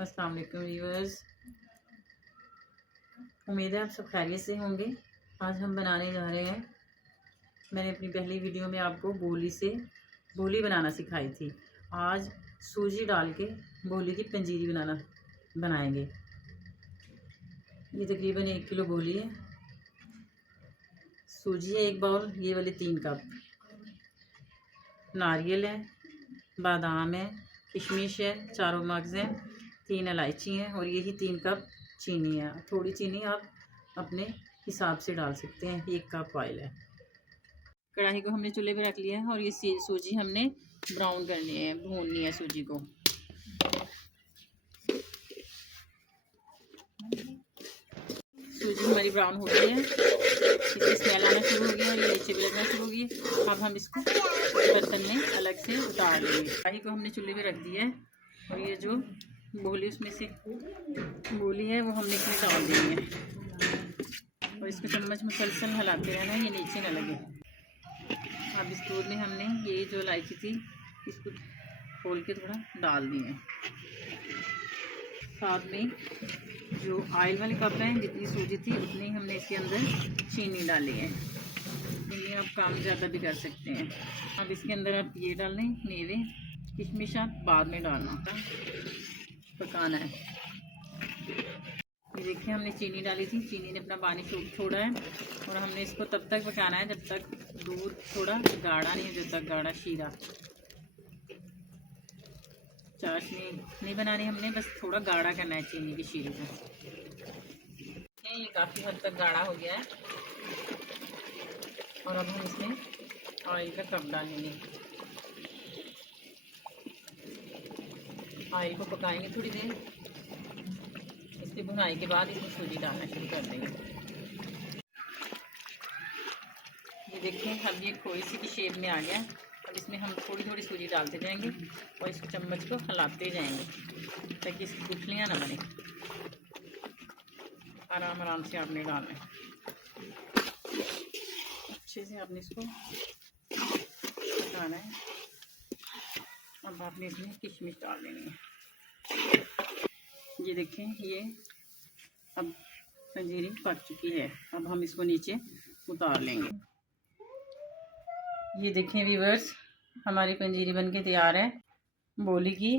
अस्सलाम वालेकुम व्यूअर्स, उम्मीद है आप सब खैरियत से होंगे। आज हम बनाने जा रहे हैं, मैंने अपनी पहली वीडियो में आपको बोली बनाना सिखाई थी। आज सूजी डाल के बोली की पंजीरी बनाएंगे। ये तकरीबन 1 किलो बोली है, सूजी है 1 बाउल, ये वाले 3 कप, नारियल है, बादाम है, किशमिश है, 4 मगज़ हैं, 3 इलायची हैं और यही 3 कप चीनी है। थोड़ी चीनी आप अपने हिसाब से डाल सकते हैं। 1 कप ऑयल है। कढ़ाई को हमने चूल्हे पे रख लिया है और ये सूजी हमने ब्राउन करनी है, भूननी है सूजी को। सूजी हमारी ब्राउन हो गई है, इसकी स्मेल आना शुरू हो गई है और ये नीचे भी लगना शुरू हो गई है। अब हम इसको बर्तन में अलग से उतार लेंगे। कढ़ाई को हमने चूल्हे पे रख दिया है और ये जो बोली उसमें से बोली है वो हमने इसमें डाल दी है और इसको चम्मच मुसलसल हिलाते रहना है, ये नीचे ना लगे। अब इस दूध में हमने ये जो इलायची थी इसको खोल के थोड़ा डाल दी है। साथ में जो ऑयल वाले कप हैं, जितनी सूजी थी उतनी हमने इसके अंदर चीनी डाली है। चीनी आप काम ज़्यादा भी कर सकते हैं। अब इसके अंदर आप ये डाल दें, मेवे किशमिश आप बाद में डालना, पकाना है। ये देखिए हमने चीनी डाली थी, चीनी ने अपना पानी छोड़ा है और हमने इसको तब तक पकाना है जब तक दूध थोड़ा गाढ़ा नहीं हो, जब तक गाढ़ा शीरा। चाशनी नहीं बनानी हमने, बस थोड़ा गाढ़ा करना है चीनी के शीरे को। ये काफ़ी हद तक गाढ़ा हो गया है और अब हम इसमें ऑयल का कप डालेंगे। ऑयल को पकाएंगे थोड़ी देर, इसकी भुनाई के बाद इसमें सूजी डालना शुरू कर देंगे। ये देखें अब ये खोई सी की शेप में आ गया। अब इसमें हम थोड़ी थोड़ी सूजी डालते जाएंगे और इसको चम्मच को हिलाते जाएंगे ताकि इसकी गुठलियाँ ना बने। आराम आराम से आपने डालना है, अच्छे से आपने इसको पकाना है। अब आपने इसमें किशमिश डाल देनी है। ये देखें ये अब पंजीरी पक चुकी है। अब हम इसको नीचे उतार लेंगे। ये देखें व्यूअर्स, हमारी पंजीरी बनके तैयार है बोली की।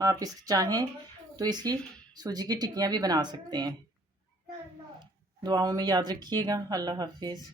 आप इस चाहें तो इसकी सूजी की टिक्कियाँ भी बना सकते हैं। दुआओं में याद रखिएगा। अल्लाह हाफिज़।